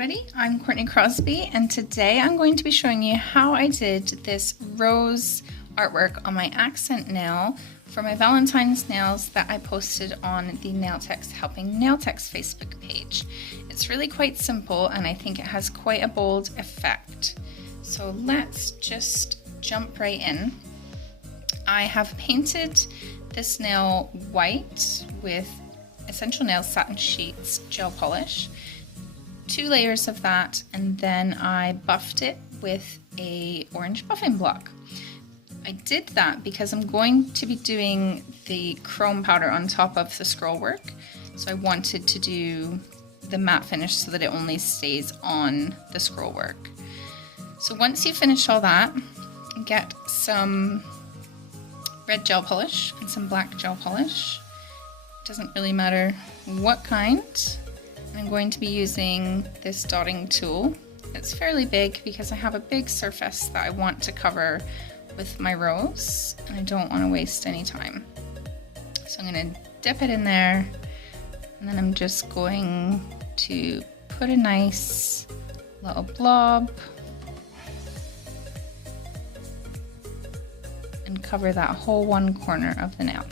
everybody, I'm Courtney Crosby, and today I'm going to be showing you how I did this rose artwork on my accent nail for my Valentine's nails that I posted on the Nail Techs Helping Nail Techs Facebook page. It's really quite simple and I think it has quite a bold effect. So let's just jump right in. I have painted this nail white with Essential Nails Satin Sheets gel polish. 2 layers of that, and then I buffed it with a orange buffing block. I did that because I'm going to be doing the chrome powder on top of the scroll work, so I wanted to do the matte finish so that it only stays on the scroll work. So once you finish all that, get some red gel polish and some black gel polish. It doesn't really matter what kind. I'm going to be using this dotting tool. It's fairly big because I have a big surface that I want to cover with my rose and I don't want to waste any time. So I'm going to dip it in there and then I'm just going to put a nice little blob and cover that whole one corner of the nail.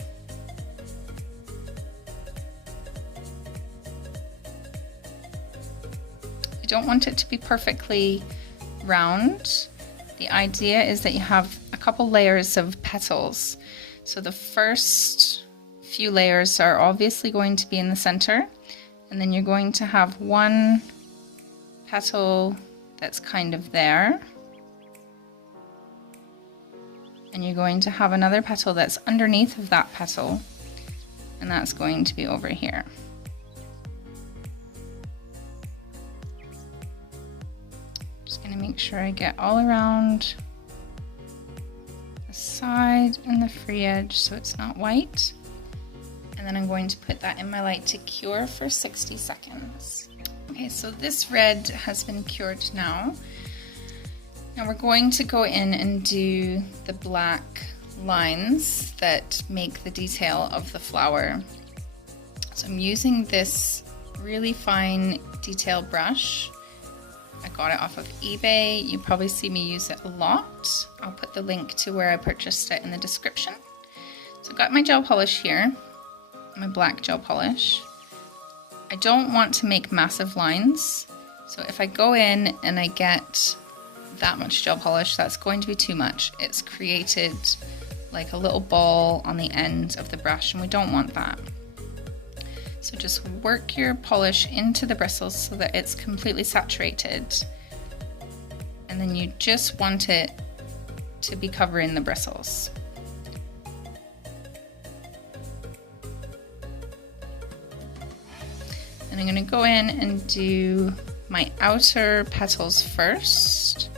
You don't want it to be perfectly round. The idea is that you have a couple layers of petals. So the first few layers are obviously going to be in the center, and then you're going to have one petal that's kind of there, and you're going to have another petal that's underneath of that petal, and that's going to be over here. Just going to make sure I get all around the side and the free edge so it's not white. And then I'm going to put that in my light to cure for 60 seconds. Okay, so this red has been cured now. Now we're going to go in and do the black lines that make the detail of the flower. So I'm using this really fine detail brush. I got it off of eBay. You probably see me use it a lot. I'll put the link to where I purchased it in the description. So I've got my gel polish here, my black gel polish. I don't want to make massive lines. So if I go in and I get that much gel polish, that's going to be too much. It's created like a little ball on the end of the brush and we don't want that. So just work your polish into the bristles so that it's completely saturated, and then you just want it to be covering the bristles. And I'm going to go in and do my outer petals first.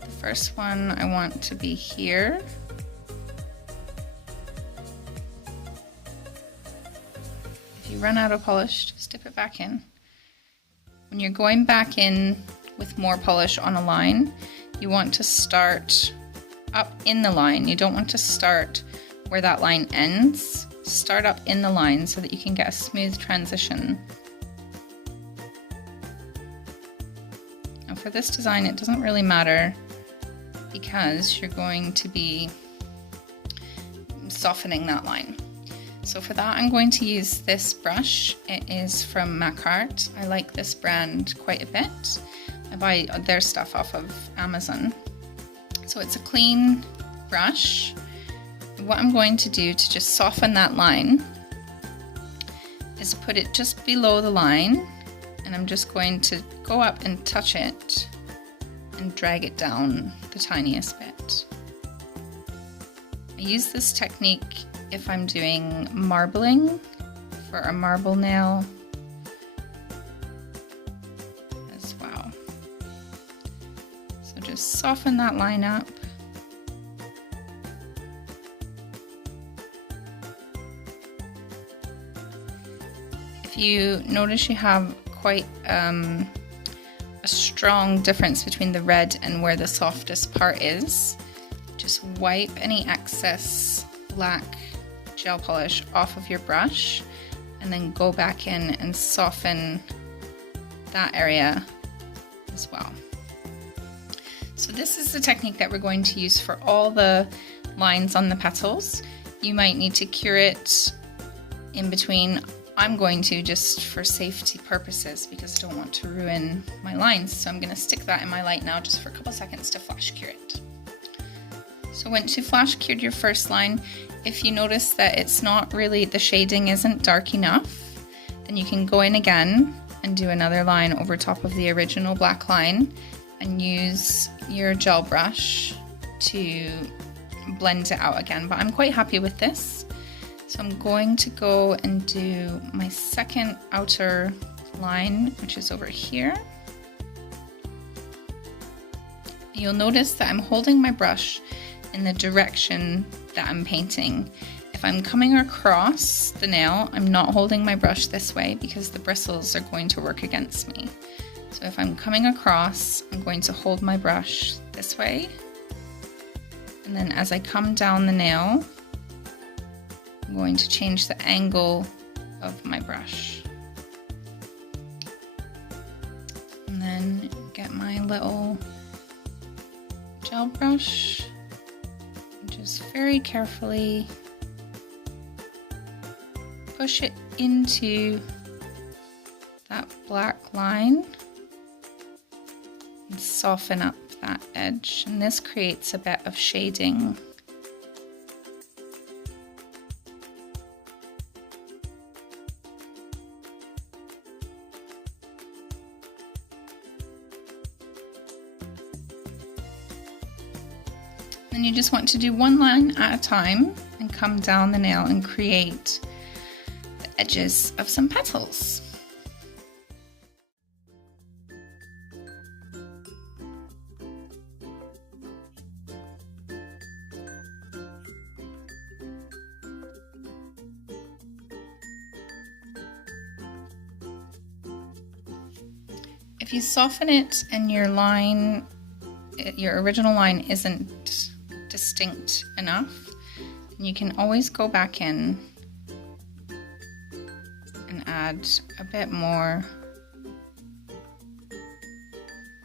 The first one I want to be here. If you run out of polish, just dip it back in. When you're going back in with more polish on a line, you want to start up in the line. You don't want to start where that line ends. Start up in the line so that you can get a smooth transition. Now for this design, it doesn't really matter because you're going to be softening that line. So for that, I'm going to use this brush. It is from Macart. I like this brand quite a bit. I buy their stuff off of Amazon. So it's a clean brush. What I'm going to do to just soften that line is put it just below the line, and I'm just going to go up and touch it and drag it down the tiniest bit. I use this technique if I'm doing marbling for a marble nail as well. So just soften that line up. If you notice you have quite a strong difference between the red and where the softest part is, just wipe any excess black gel polish off of your brush and then go back in and soften that area as well. So this is the technique that we're going to use for all the lines on the petals. You might need to cure it in between. I'm going to, just for safety purposes, because I don't want to ruin my lines. So I'm going to stick that in my light now just for a couple seconds to flash cure it. So once you've flash cured your first line, if you notice that it's not really, the shading isn't dark enough, then you can go in again and do another line over top of the original black line and use your gel brush to blend it out again. But I'm quite happy with this. So I'm going to go and do my second outer line, which is over here. You'll notice that I'm holding my brush in the direction that I'm painting. If I'm coming across the nail, I'm not holding my brush this way because the bristles are going to work against me. So if I'm coming across, I'm going to hold my brush this way. And then as I come down the nail, I'm going to change the angle of my brush. And then get my little gel brush and just very carefully push it into that black line and soften up that edge. And this creates a bit of shading. And you just want to do one line at a time and come down the nail and create the edges of some petals. If you soften it and your line, your original line isn't distinct enough, you can always go back in and add a bit more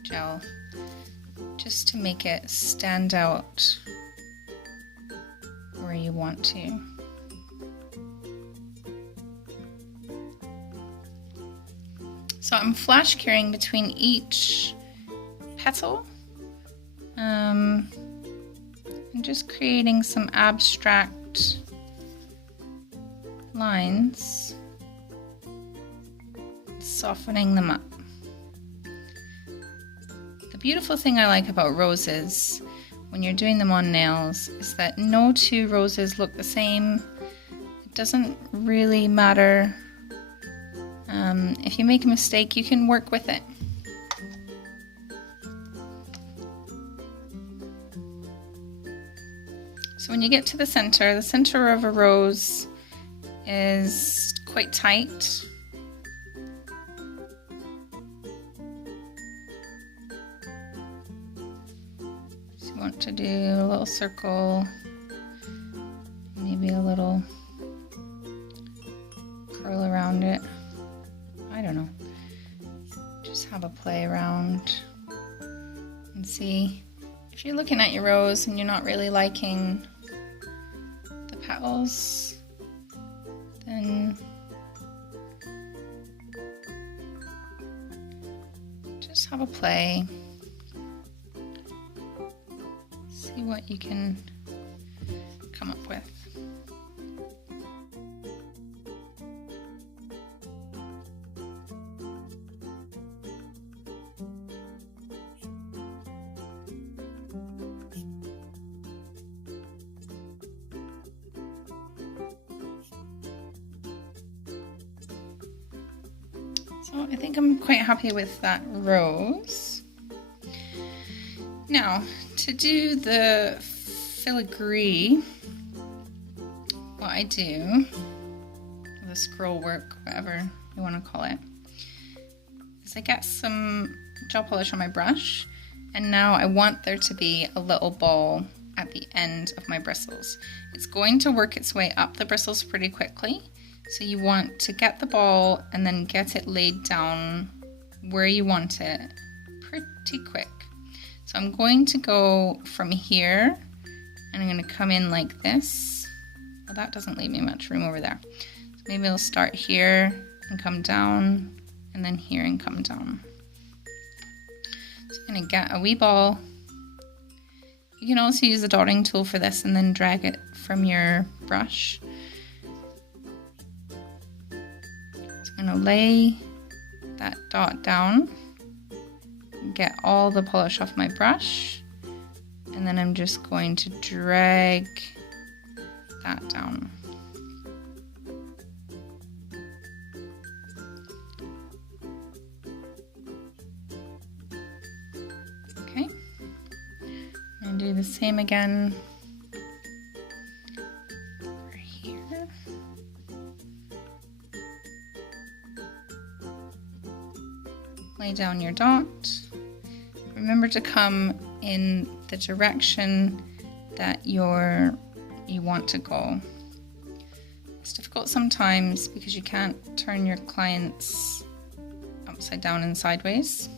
gel just to make it stand out where you want to. So I'm flash curing between each petal. I'm just creating some abstract lines, softening them up. The beautiful thing I like about roses when you're doing them on nails is that no two roses look the same. It doesn't really matter. If you make a mistake, you can work with it. So when you get to the center of a rose is quite tight. So you want to do a little circle, maybe a little curl around it. I don't know. Just have a play around and see. If you're looking at your rose and you're not really liking the petals, then just have a play. See what you can come up with. So I think I'm quite happy with that rose. Now, to do the filigree, what I do, the scroll work, whatever you want to call it, is I get some gel polish on my brush, and now I want there to be a little ball at the end of my bristles. It's going to work its way up the bristles pretty quickly, So you want to get the ball and then get it laid down where you want it pretty quick. So I'm going to go from here and I'm going to come in like this. Well, that doesn't leave me much room over there. So maybe I'll start here and come down, and then here and come down. So I'm going to get a wee ball. You can also use the dotting tool for this and then drag it from your brush. So I'm going to lay that dot down, get all the polish off my brush, and then I'm just going to drag that down. Okay, I'm going to do the same again over here. Lay down your dot. Remember to come in the direction that you want to go. It's difficult sometimes because you can't turn your clients upside down and sideways.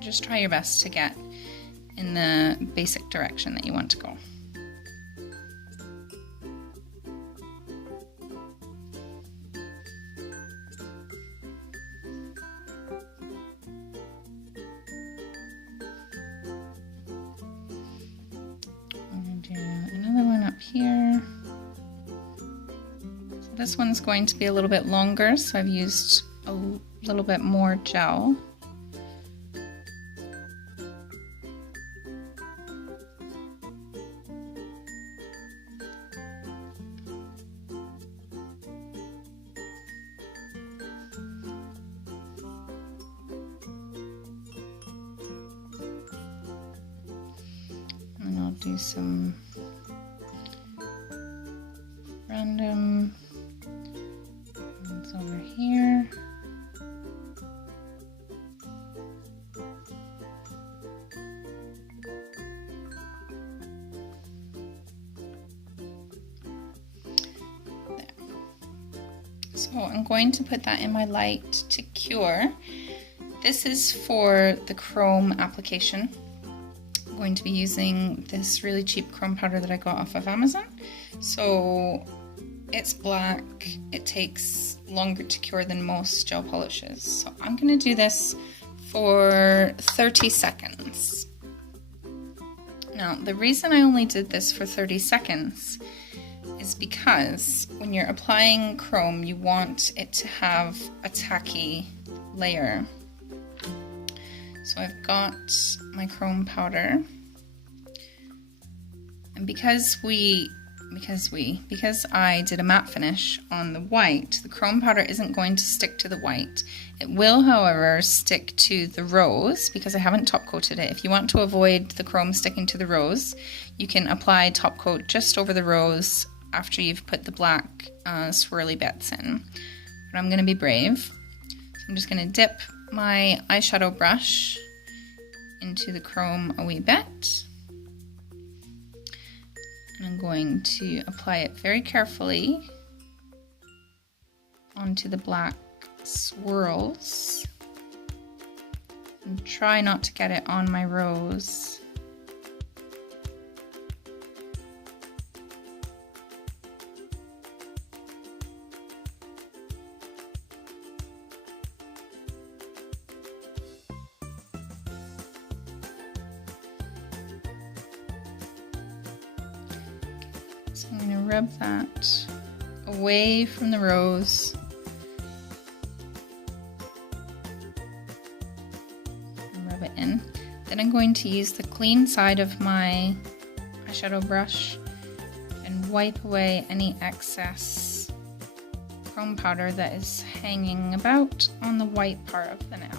Just try your best to get in the basic direction that you want to go. Here. So this one's going to be a little bit longer, so I've used a little bit more gel. And I'll do some random ones over here. There. So I'm going to put that in my light to cure. This is for the chrome application. I'm going to be using this really cheap chrome powder that I got off of Amazon. So it's black, it takes longer to cure than most gel polishes. So I'm going to do this for 30 seconds. Now, the reason I only did this for 30 seconds is because when you're applying chrome, you want it to have a tacky layer. So I've got my chrome powder, and because I did a matte finish on the white, the chrome powder isn't going to stick to the white. It will, however, stick to the rose because I haven't top coated it. If you want to avoid the chrome sticking to the rose, you can apply top coat just over the rose after you've put the black swirly bits in. But I'm going to be brave. So I'm just going to dip my eyeshadow brush into the chrome a wee bit. And I'm going to apply it very carefully onto the black swirls. And try not to get it on my rose. So I'm going to rub that away from the rose. And rub it in. Then I'm going to use the clean side of my eyeshadow brush and wipe away any excess chrome powder that is hanging about on the white part of the nail.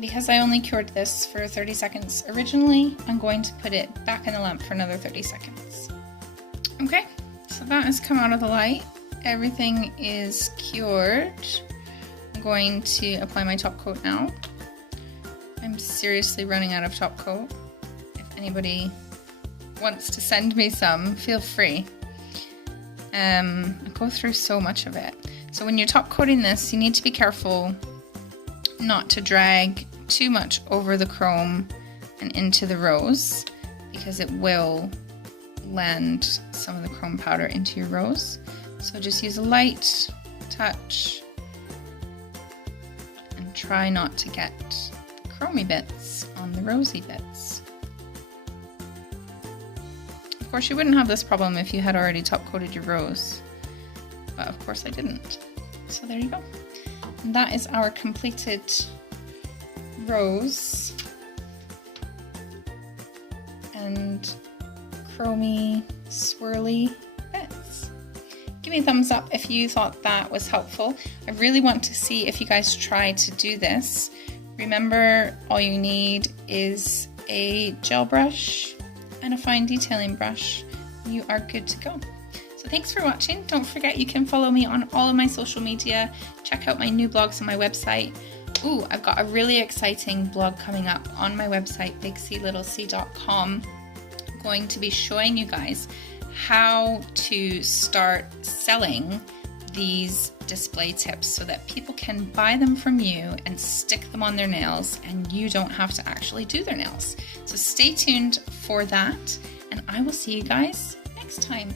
Because I only cured this for 30 seconds originally, I'm going to put it back in the lamp for another 30 seconds. Okay, so that has come out of the light. Everything is cured. I'm going to apply my top coat now. I'm seriously running out of top coat. If anybody wants to send me some, feel free. I go through so much of it. So when you're top coating this, you need to be careful not to drag too much over the chrome and into the rose, because it will blend some of the chrome powder into your rose. So just use a light touch and try not to get chromy bits on the rosy bits. Of course, you wouldn't have this problem if you had already top coated your rose, but of course I didn't. So there you go. And that is our completed rose and chromy swirly bits. Give me a thumbs up if you thought that was helpful. I really want to see if you guys try to do this. Remember, all you need is a gel brush and a fine detailing brush. You are good to go. So thanks for watching. Don't forget you can follow me on all of my social media. Check out my new blogs on my website. Ooh, I've got a really exciting blog coming up on my website, bigclittlec.com. I'm going to be showing you guys how to start selling these display tips so that people can buy them from you and stick them on their nails, and you don't have to actually do their nails. So stay tuned for that, and I will see you guys next time.